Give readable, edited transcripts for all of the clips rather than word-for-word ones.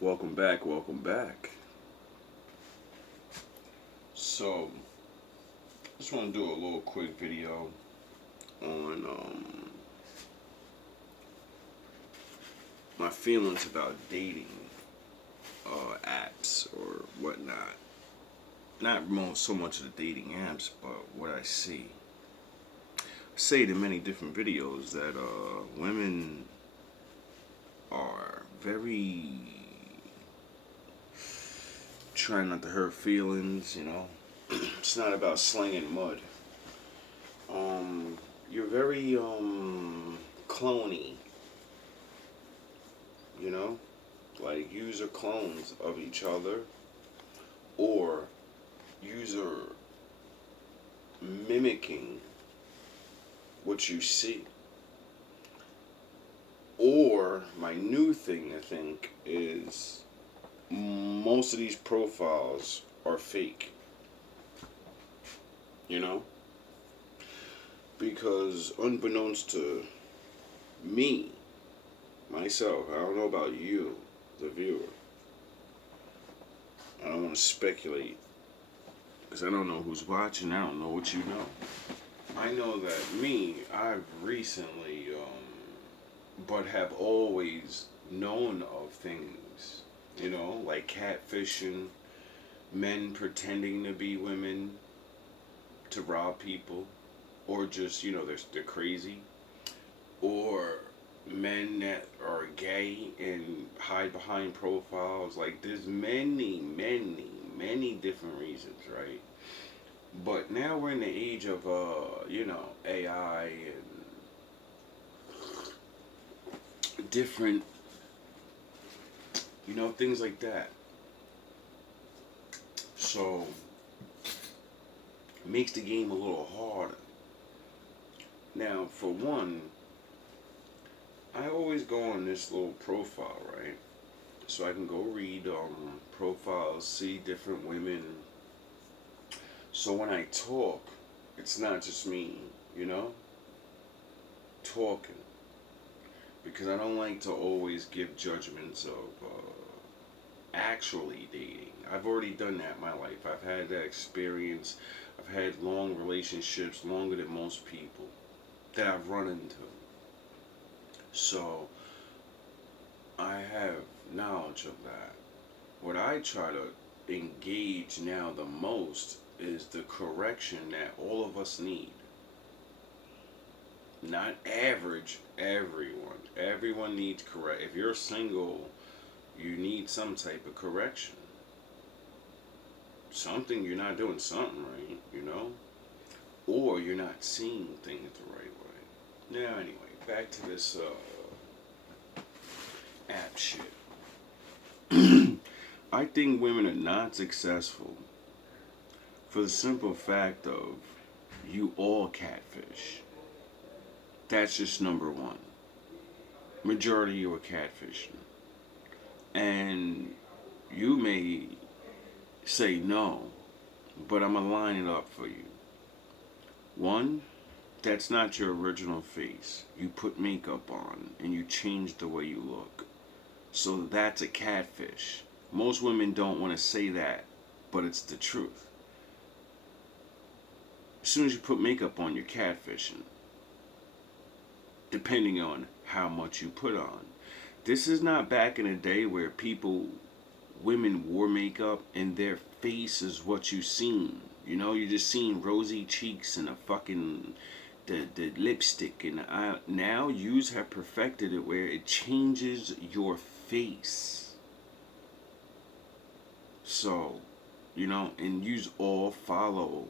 Welcome back, welcome back. So, just want to do a little quick video on my feelings about dating apps or whatnot. Not so much of the dating apps, but what I see. I say in many different videos that women are very trying not to hurt feelings. It's not about slinging mud. You're very cloney, you know? Like user clones of each other, or user mimicking what you see. Or my new thing I think is most of these profiles are fake. You know? Because unbeknownst to me, myself, I don't know about you, the viewer. I don't want to speculate because I don't know who's watching. I don't know what you know. I know that I've recently, but have always known of things, like catfishing, men pretending to be women to rob people, or just, they're crazy, or men that are gay and hide behind profiles. Like, there's many different reasons, right? But now we're in the age of, AI and different, things like that. So, it makes the game a little harder. Now, for one, I always go on this little profile, right? So I can go read profiles, see different women. So when I talk, it's not just me, talking. Because I don't like to always give judgments of actually dating. I've already done that in my life. I've had that experience. I've had long relationships, longer than most people, that I've run into. So I have knowledge of that. What I try to engage now the most is the correction that all of us need. Not average, everyone. Everyone needs correct. If you're single, you need some type of correction. Something you're not doing something right. Or you're not seeing things the right way. Now, anyway, back to this app shit. I think women are not successful for the simple fact of you all catfish. That's just number one. Majority of you are catfishing. And you may say no, but I'm going to line it up for you. One, that's not your original face. You put makeup on and you change the way you look. So that's a catfish. Most women don't want to say that, but it's the truth. As soon as you put makeup on, you're catfishing. Depending on how much you put on. This is not back in the day where women wore makeup and their face is what you seen. You just seen rosy cheeks and the lipstick and the eye. Now yous have perfected it where it changes your face. So, and yous all follow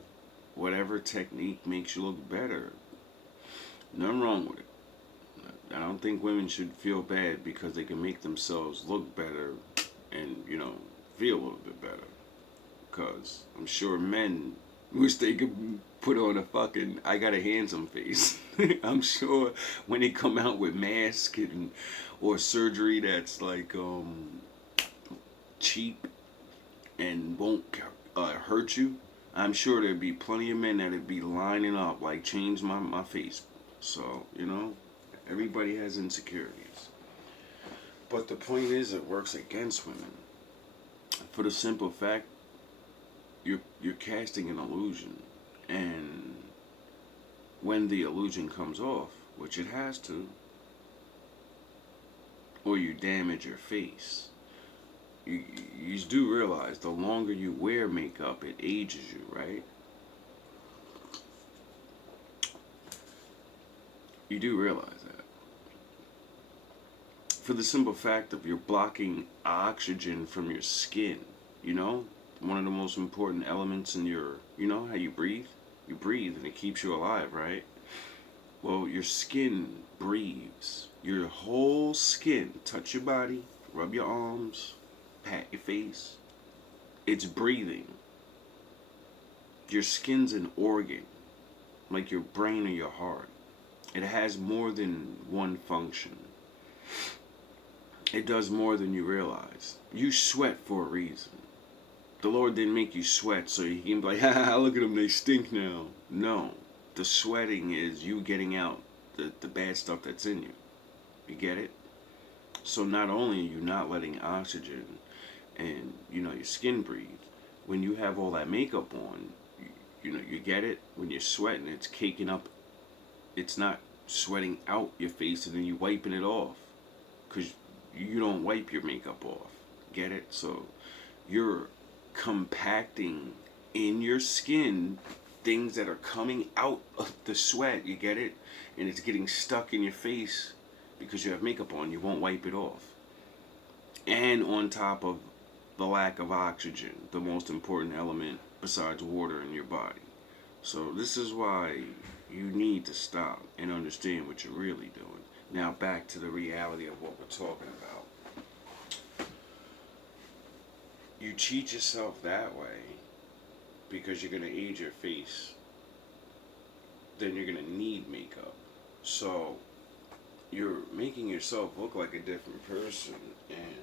whatever technique makes you look better. Nothing wrong with it. I don't think women should feel bad because they can make themselves look better and, feel a little bit better. Because I'm sure men wish they could put on I got a handsome face. I'm sure when they come out with masks or surgery that's like cheap and won't hurt you, I'm sure there'd be plenty of men that'd be lining up like change my face. So, everybody has insecurities. But the point is, it works against women. For the simple fact, you're casting an illusion, and when the illusion comes off, which it has to, or you damage your face, you do realize the longer you wear makeup, it ages you, right? You do realize that. For the simple fact of you're blocking oxygen from your skin, you know? One of the most important elements in your, you know how you breathe? You breathe and it keeps you alive, right? Well, your skin breathes. Your whole skin, touch your body, rub your arms, pat your face. It's breathing. Your skin's an organ, like your brain or your heart. It has more than one function. It does more than you realize. You sweat for a reason. The Lord didn't make you sweat so you can be like, ha, look at them, they stink now. No. The sweating is you getting out the bad stuff that's in you. You get it? So not only are you not letting oxygen and, your skin breathe, when you have all that makeup on, you get it? When you're sweating, it's caking up. It's not sweating out your face and then you wiping it off. Because you don't wipe your makeup off. Get it? So you're compacting in your skin things that are coming out of the sweat. You get it? And it's getting stuck in your face because you have makeup on. You won't wipe it off. And on top of the lack of oxygen, the most important element besides water in your body. So this is why you need to stop and understand what you're really doing. Now back to the reality of what we're talking about. You cheat yourself that way because you're going to age your face. Then you're going to need makeup. So you're making yourself look like a different person. And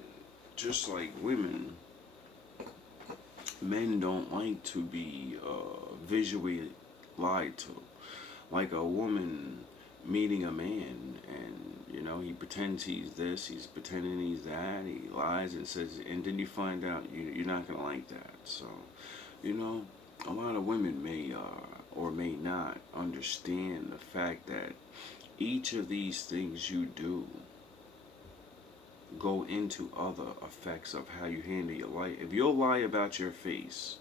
just like women, men don't like to be visually lied to. Like a woman meeting a man and he pretends he's this, he's pretending he's that, he lies and says, and then you find out you're not gonna like that. So a lot of women may or may not understand the fact that each of these things you do go into other effects of how you handle your life. If you'll lie about your face,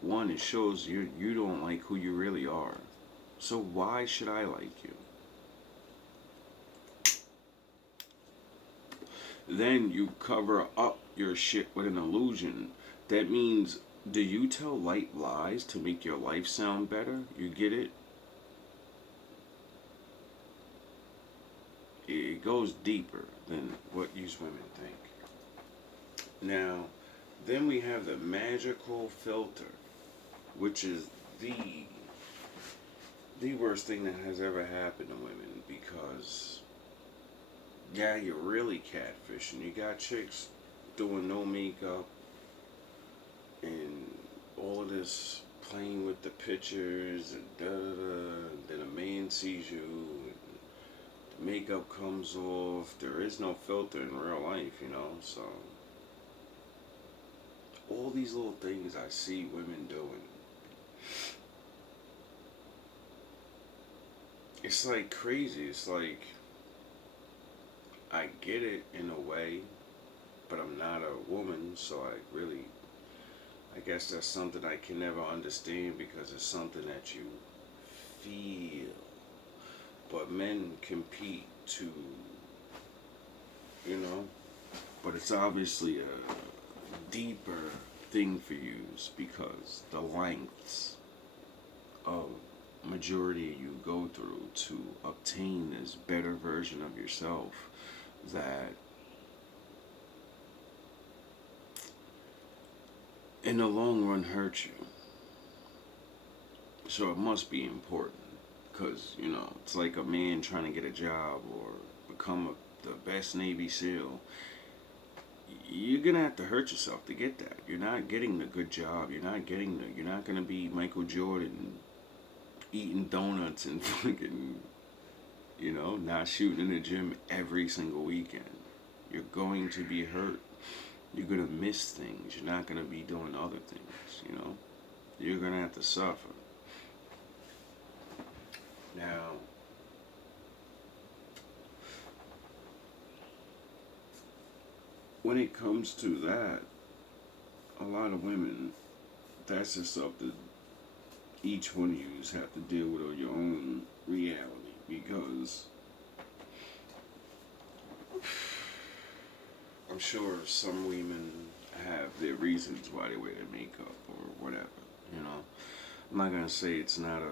one, it shows you don't like who you really are. So why should I like you? Then you cover up your shit with an illusion. That means, do you tell light lies to make your life sound better? You get it? It goes deeper than what you women think. Now, then we have the magical filter, which is the worst thing that has ever happened to women, because you're really catfishing. You got chicks doing no makeup and all of this playing with the pictures and then a man sees you and the makeup comes off. There is no filter in real life, so all these little things I see women doing. It's like crazy. It's like, I get it in a way, but I'm not a woman, so I guess that's something I can never understand because it's something that you feel. But men compete to, but it's obviously a deeper thing for you because the lengths of majority you go through to obtain this better version of yourself that in the long run hurts you. So it must be important because it's like a man trying to get a job or become the best Navy SEAL. You're gonna have to hurt yourself to get that. You're not getting the good job. You're not gonna be Michael Jordan eating donuts and fucking You know, not shooting in the gym every single weekend. You're going to be hurt. You're going to miss things. You're not going to be doing other things, you know? You're going to have to suffer. Now, when it comes to that, a lot of women, that's just something each one of you have to deal with on your own reality, because I'm sure some women have their reasons why they wear their makeup or whatever, you know. I'm not gonna say it's not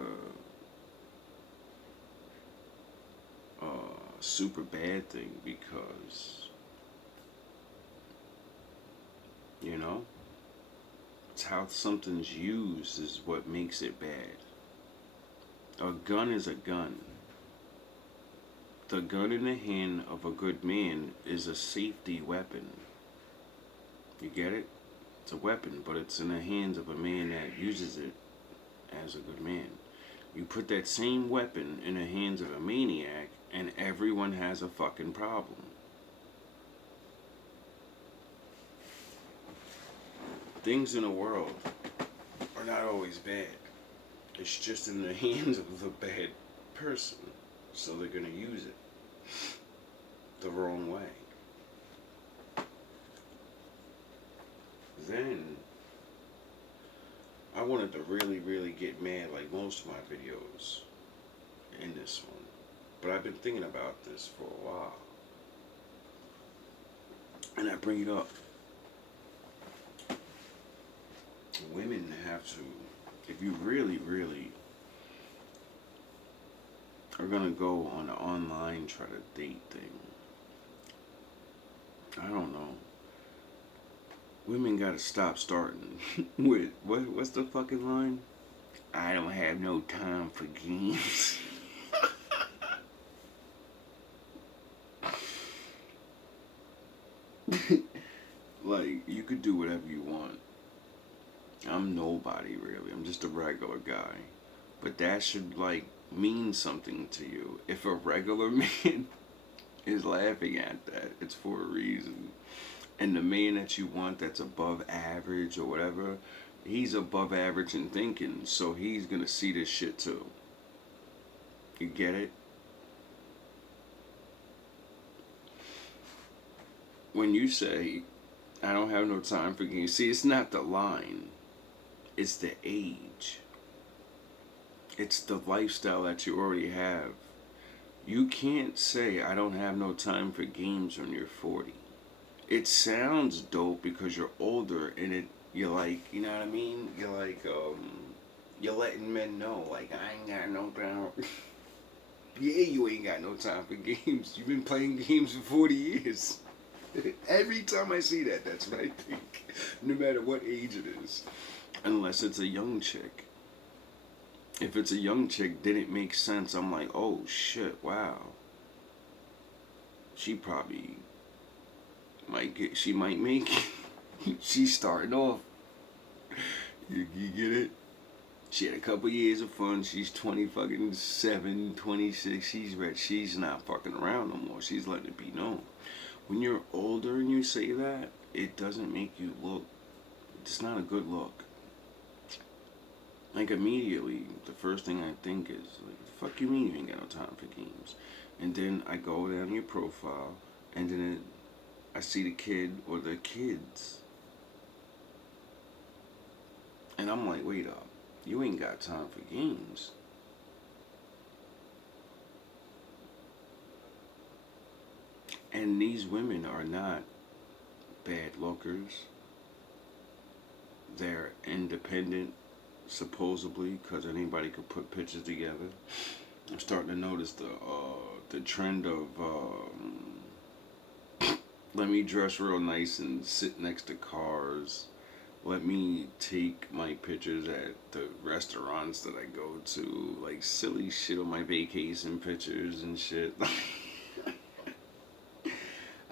a super bad thing, because, you know, it's how something's used is what makes it bad. A gun is a gun. The gun in the hand of a good man is a safety weapon. You get it? It's a weapon, but it's in the hands of a man that uses it as a good man. You put that same weapon in the hands of a maniac, and everyone has a fucking problem. Things in the world are not always bad. It's just in the hands of the bad person. So they're going to use it the wrong way. Then, I wanted to really get mad like most of my videos in this one. But I've been thinking about this for a while. And I bring it up. Women have to, if you really are gonna go on the online try to date thing, I don't know. Women gotta stop starting with what's the fucking line? I don't have no time for games. Like, you could do whatever you want. I'm nobody really. I'm just a regular guy. But that should, like, mean something to you. If a regular man is laughing at that, it's for a reason. And the man that you want that's above average or whatever, he's above average in thinking, so he's gonna see this shit too. You get it? When you say, I don't have no time for games, see, it's not the line. It's the age. It's the lifestyle that you already have. You can't say, I don't have no time for games when you're 40. It sounds dope because you're older, and you're like, you know what I mean? You're like, you're letting men know, like, I ain't got no time. Yeah, you ain't got no time for games. You've been playing games for 40 years. Every time I see that, that's what I think. No matter what age it is. Unless it's a young chick. If it's a young chick, then it makes sense. I'm like, oh shit, wow. She probably she might make it. She's starting off. You get it? She had a couple years of fun. She's 27, 26. She's not fucking around no more. She's letting it be known. When you're older and you say that, it doesn't make you look, it's not a good look. Like, immediately, the first thing I think is, like, the fuck you mean you ain't got no time for games? And then I go down your profile, and then I see the kid or the kids. And I'm like, wait up, you ain't got time for games. And these women are not bad lookers. They're independent, supposedly, because anybody could put pictures together. I'm starting to notice the trend of let me dress real nice and sit next to cars. Let me take my pictures at the restaurants that I go to, like silly shit on my vacation pictures and shit.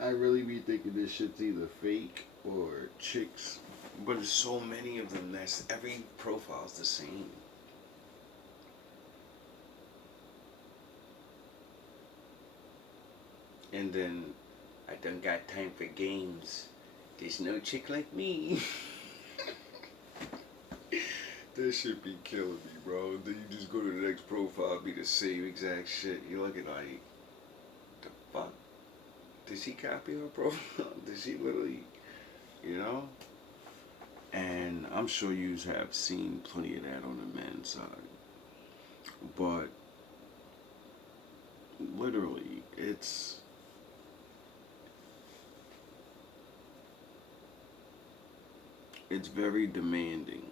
I really be thinking this shit's either fake or chicks. But there's so many of them that every profile's the same. And then I done got time for games. There's no chick like me. That shit be killing me, bro. Then you just go to the next profile, be the same exact shit. You look at like, the fuck? Did she copy her profile? Did she literally, you know? And I'm sure you have seen plenty of that on the men's side. But literally, it's very demanding.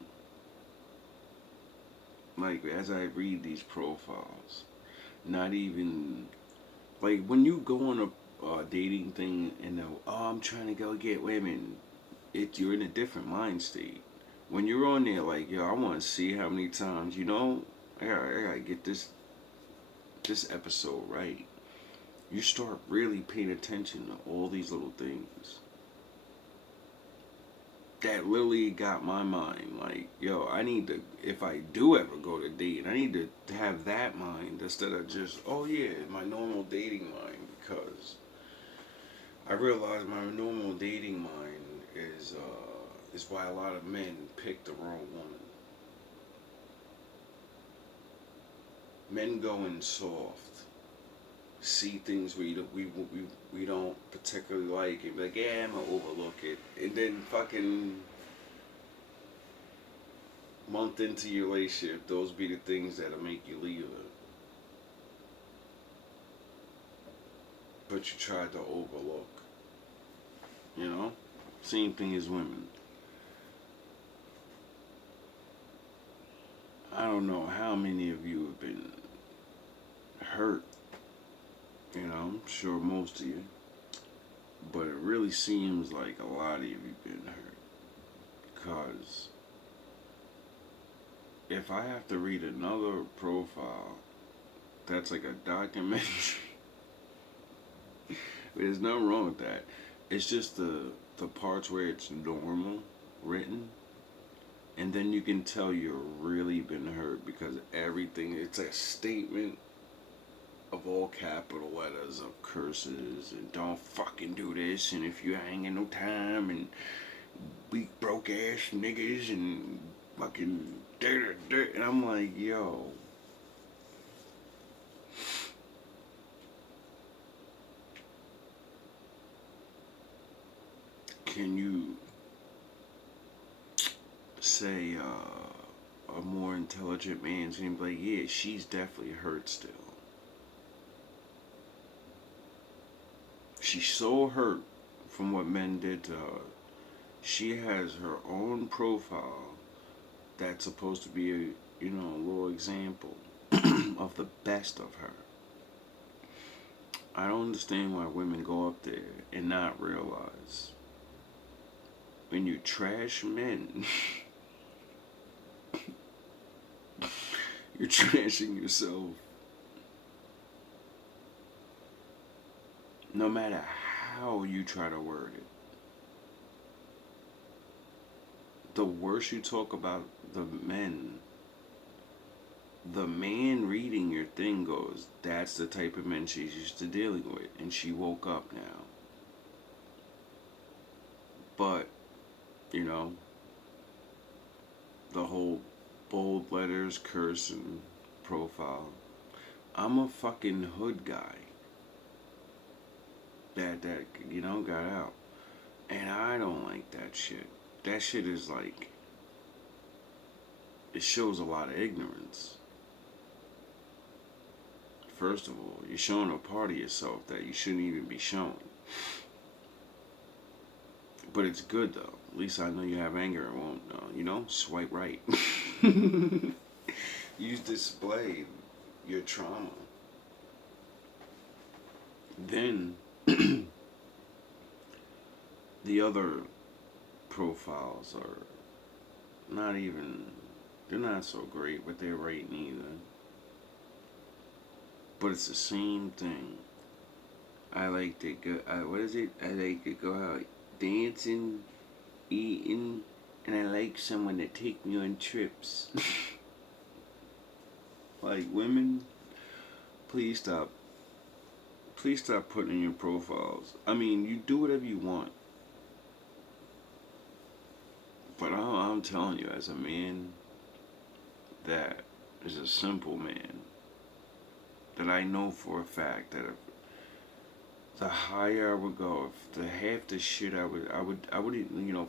Like as I read these profiles, not even like when you go on a dating thing and oh, I'm trying to go get women. You're in a different mind state. When you're on there, like yo, I want to see how many times I gotta get this episode right. You start really paying attention to all these little things that literally got my mind like, yo, I need to, if I do ever go to date, I need to have that mind instead of just, oh yeah, my normal dating mind, because I realize my normal dating mind is why a lot of men pick the wrong woman. Men go in soft, see things we don't particularly like, and be like, yeah, I'm gonna overlook it, and then fucking month into your relationship, those be the things that'll make you leave it. But you tried to overlook. You know? Same thing as women. I don't know how many of you have been hurt. You know, I'm sure most of you. But it really seems like a lot of you have been hurt. Because if I have to read another profile that's like a documentary, there's nothing wrong with that. It's just the parts where it's normal written, and then you can tell you're really been hurt because everything, it's a statement of all capital letters of curses and don't fucking do this, and if you ain't got no time, and weak broke ass niggas and fucking dirt, and I'm like, yo, can you say a more intelligent man's gonna be like, yeah, she's definitely hurt still. She's so hurt from what men did to her. She has her own profile that's supposed to be a little example of the best of her. I don't understand why women go up there and not realize when you trash men, you're trashing yourself. No matter how you try to word it. The worse you talk about the men, the man reading your thing goes, that's the type of men she's used to dealing with, and she woke up now. But, you know, the whole bold letters, curse, and profile. I'm a fucking hood guy that got out, and I don't like that shit. That shit is like, it shows a lot of ignorance. First of all, you're showing a part of yourself that you shouldn't even be showing. But it's good though. At least I know you have anger and won't, swipe right. You display your trauma. Then, the other profiles are they're not so great with their rating either. But it's the same thing. I like to go, what is it? I like to go out dancing, eating, and I like someone to take me on trips. Like, women, please please stop putting in your profiles. I mean, you do whatever you want. But I'm telling you, as a man that is a simple man, that I know for a fact that if the higher I would go, if the half the shit I would,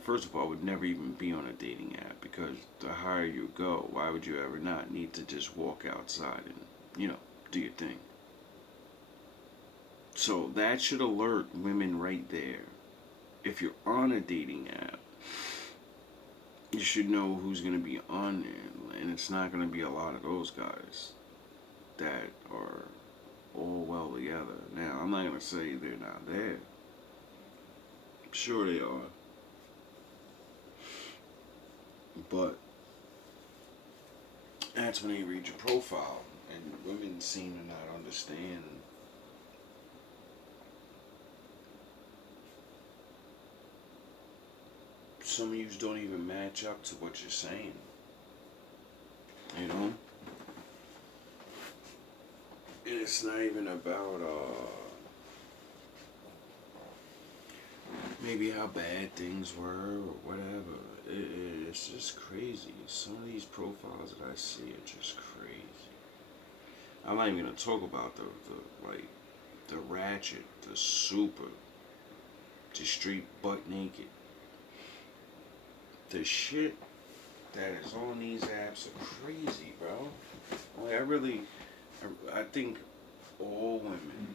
first of all, I would never even be on a dating app because the higher you go, why would you ever not need to just walk outside and, do your thing? So that should alert women right there. If you're on a dating app, you should know who's going to be on there, and it's not going to be a lot of those guys that are all well together. Now, I'm not going to say they're not there. I'm sure they are. But that's when they read your profile, and women seem to not understand. Some of you don't even match up to what you're saying. You know? And it's not even about maybe how bad things were or whatever. It's just crazy. Some of these profiles that I see are just crazy. I'm not even gonna talk about the ratchet, the super, the street butt naked. The shit that is on these apps are crazy, bro. Like I think all women,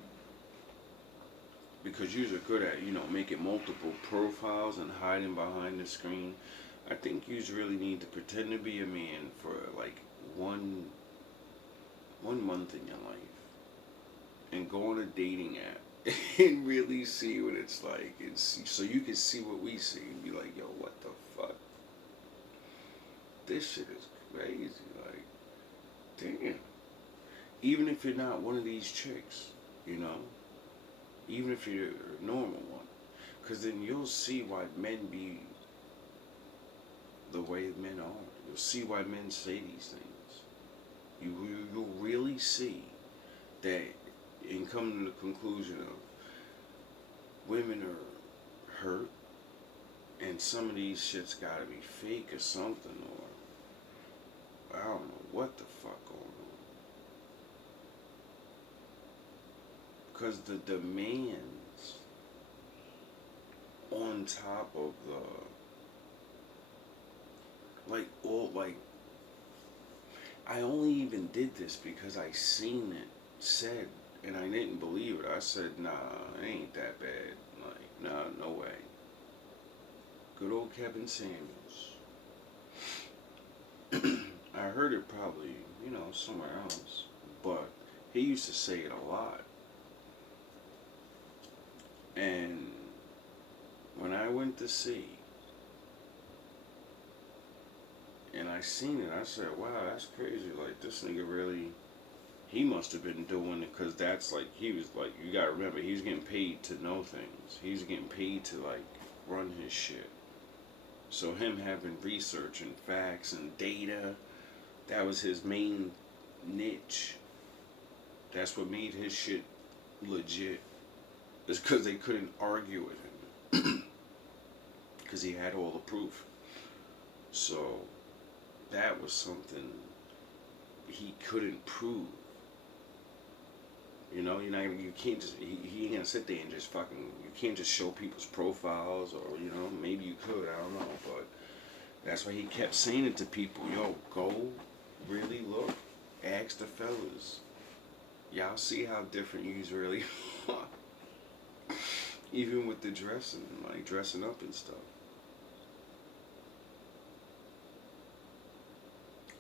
because you're good at, making multiple profiles and hiding behind the screen, I think you really need to pretend to be a man for like one month in your life and go on a dating app and really see what it's like, and so you can see what we see and be like, yo, what the fuck? This shit is crazy. Like, damn. Even if you're not one of these chicks, even if you're a normal one, because then you'll see why men be the way men are. You'll see why men say these things. You'll really see that, and come to the conclusion of women are hurt, and some of these shits gotta be fake or something, or I don't know what the fuck going on. Because the demands on top of I only even did this because I seen it said, and I didn't believe it. I said, nah, it ain't that bad. Like, nah, no way. Good old Kevin Samuels. I heard it probably, somewhere else, but he used to say it a lot. And when I went to see, and I seen it, I said, wow, that's crazy. Like, this nigga really, he must have been doing it, because that's like, he was like, you gotta remember, he's getting paid to know things. He's getting paid to, like, run his shit. So him having research and facts and data, that was his main niche. That's what made his shit legit. It's because they couldn't argue with him. Because he had all the proof. So that was something he couldn't prove. You can't just, he ain't gonna sit there and just fucking, you can't just show people's profiles, or, maybe you could, I don't know, but that's why he kept saying it to people, yo, go really look, ask the fellas, y'all see how different yous really are, even with the dressing, like dressing up and stuff.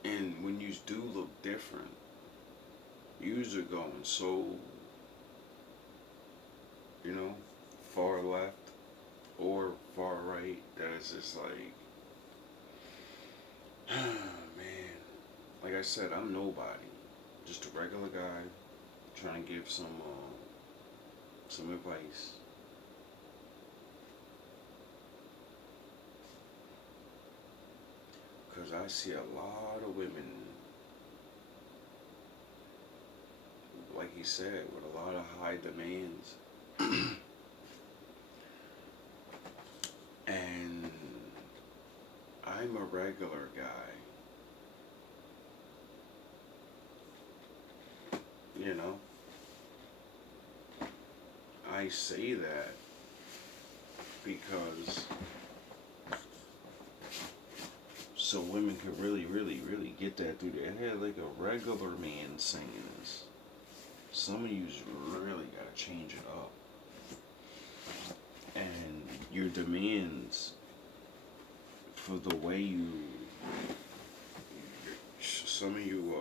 And when you do look different, yous are going so, far left or far right, that it's just like, man, like I said, I'm nobody, just a regular guy trying to give some advice. Because I see a lot of women, like he said, with a lot of high demands. And I'm a regular guy. You know? I say that because so women could really, really, really get that through their head. Like a regular man saying this. Some of you's really gotta change it up. And your demands for the way you, some of you,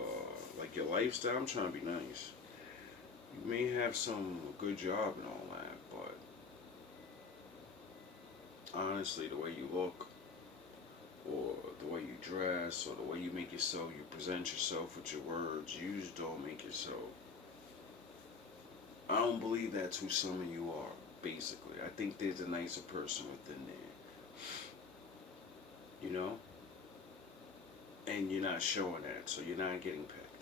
like your lifestyle, I'm trying to be nice. You may have some good job and all that, but honestly, the way you look, or the way you dress, or the way you make yourself, you present yourself with your words, you just don't make yourself. I don't believe that's who some of you are, basically. I think there's a nicer person within there. You know? And you're not showing that, so you're not getting picked.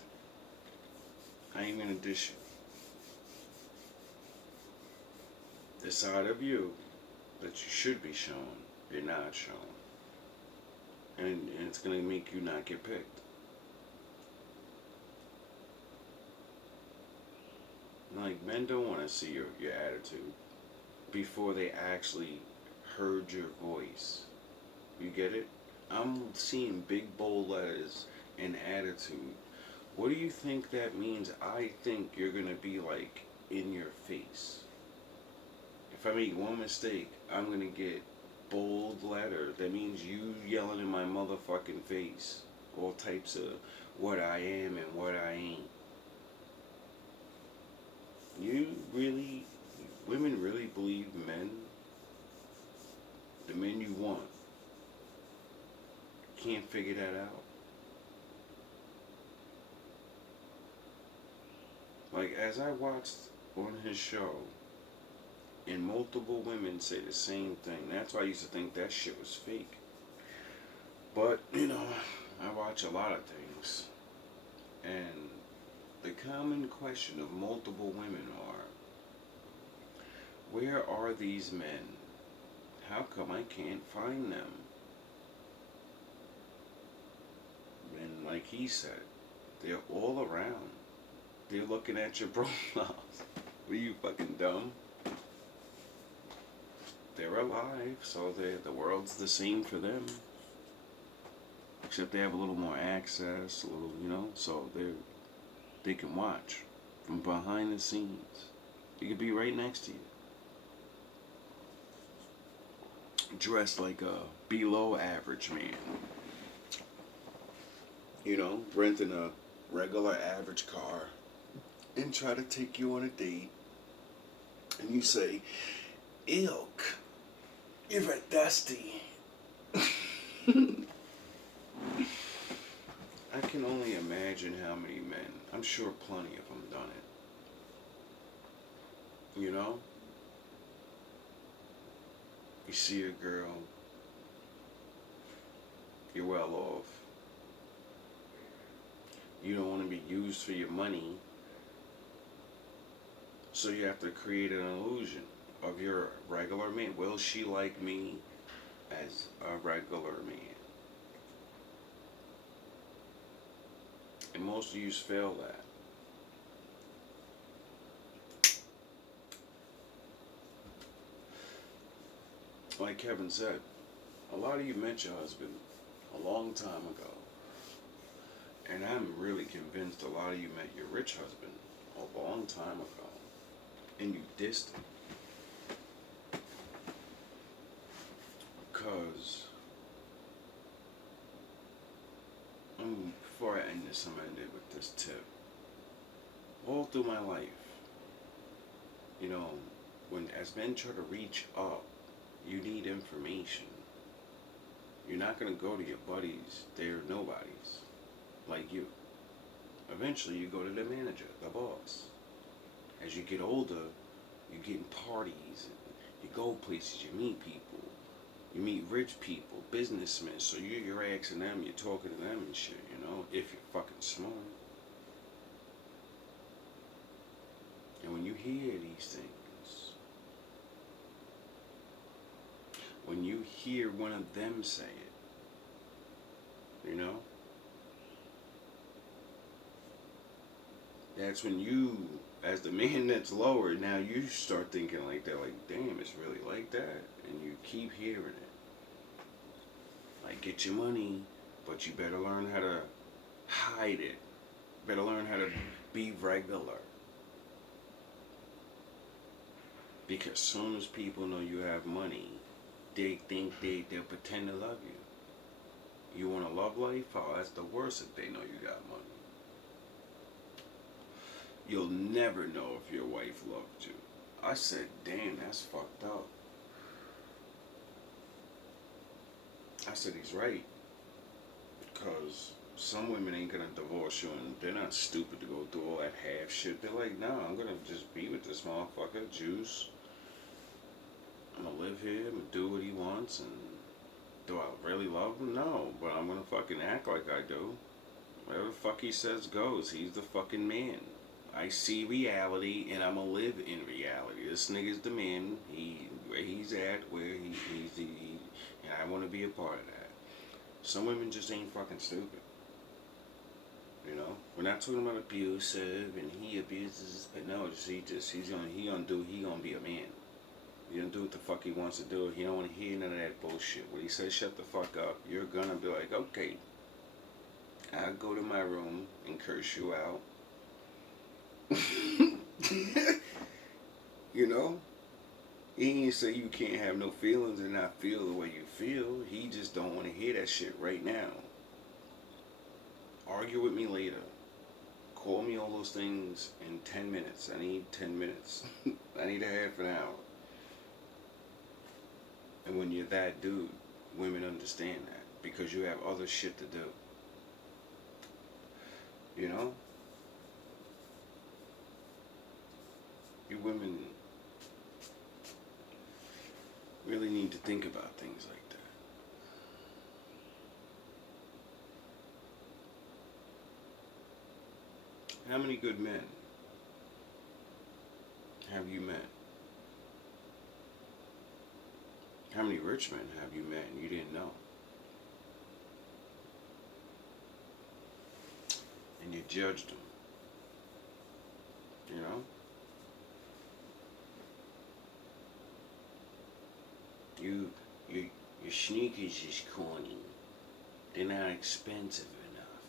I ain't gonna dish you. The side of you that you should be shown, you're not shown. And it's gonna make you not get picked. Like, men don't want to see your attitude before they actually heard your voice. You get it? I'm seeing big bold letters and attitude. What do you think that means? I think you're gonna be like in your face. If I make one mistake, I'm gonna get bold letter. That means you yelling in my motherfucking face. All types of what I am and what I ain't. You really, women really believe men, the men you want, can't figure that out. Like, as I watched on his show, and multiple women say the same thing. That's why I used to think that shit was fake. But, you know, I watch a lot of things. And the common question of multiple women are, where are these men? How come I can't find them? And like he said, they're all around. They're looking at your profiles. Were you fucking dumb? They're alive, so the world's the same for them. Except they have a little more access, a little, you know, so they can watch from behind the scenes. He could be right next to you. Dressed like a below average man. You know, renting a regular average car and try to take you on a date. And you say, ilk, you're a dusty. I can only imagine how many men, I'm sure plenty of them done it. You know? You see a girl, you're well off. You don't want to be used for your money, so you have to create an illusion of your regular man. Will she like me as a regular man? And most of you fail that. Like Kevin said, a lot of you met your husband a long time ago. And I'm really convinced a lot of you met your rich husband a long time ago. And you dissed him. Because, before I end this, I'm going to end it with this tip. All through my life, you know, when as men try to reach up, you need information. You're not going to go to your buddies. They're nobodies like you. Eventually, you go to the manager, the boss. As you get older, you get in parties, and you go places, you meet people. You meet rich people, businessmen, so you're asking them, you're talking to them and shit, you know, if you're fucking smart. And when you hear these things, when you hear one of them say it, you know, that's when you, as the man that's lower, now you start thinking like that, like, damn, it's really like that. And you keep hearing it. Like, get your money, but you better learn how to hide it. Better learn how to be regular. Because soon as people know you have money, they think they'll pretend to love you. You want a love life? Oh, that's the worst if they know you got money. You'll never know if your wife loved you. I said, damn, that's fucked up. I said, he's right. Because some women ain't gonna divorce you, and they're not stupid to go through all that half shit. They're like, no, I'm gonna just be with this motherfucker, juice. I'm gonna live here, I'm gonna do what he wants, and do I really love him? No, but I'm gonna fucking act like I do. Whatever the fuck he says goes. He's the fucking man. I see reality, and I'm gonna live in reality. This nigga's the man. Where he's at, and I want to be a part of that. Some women just ain't fucking stupid. You know, we're not talking about abusive and he abuses, but no, he's gonna be a man. He gonna do what the fuck he wants to do. He don't want to hear none of that bullshit. When he says shut the fuck up, you're gonna be like, okay, I'll go to my room and curse you out. You know, he ain't say you can't have no feelings and not feel the way you feel. He just don't want to hear that shit right now. Argue with me later. Call me all those things in 10 minutes. I need 10 minutes. I need a half an hour. And when you're that dude, women understand that because you have other shit to do. You know? You women really need to think about things like that. How many good men have you met? How many rich men have you met and you didn't know? And you judged them. You know? Your sneakers is corny. They're not expensive enough.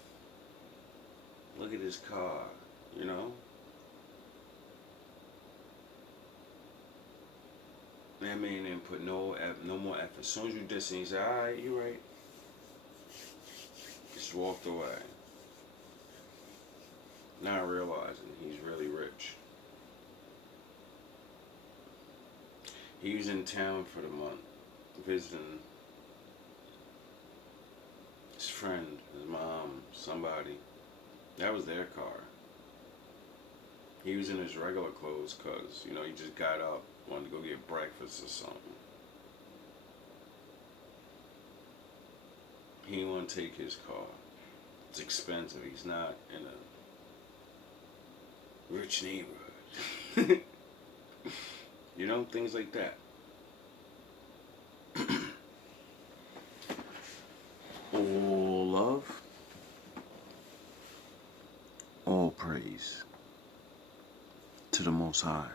Look at his car, you know? That man didn't put no more effort. As soon as you diss him, he said, alright, you right. Just walked away. Not realizing he's really rich. He was in town for the month, visiting his friend, his mom, somebody. That was their car. He was in his regular clothes because, you know, he just got up, wanted to go get breakfast or something. He didn't want to take his car. It's expensive. He's not in a rich neighborhood. You know, things like that. All love, all praise to the Most High.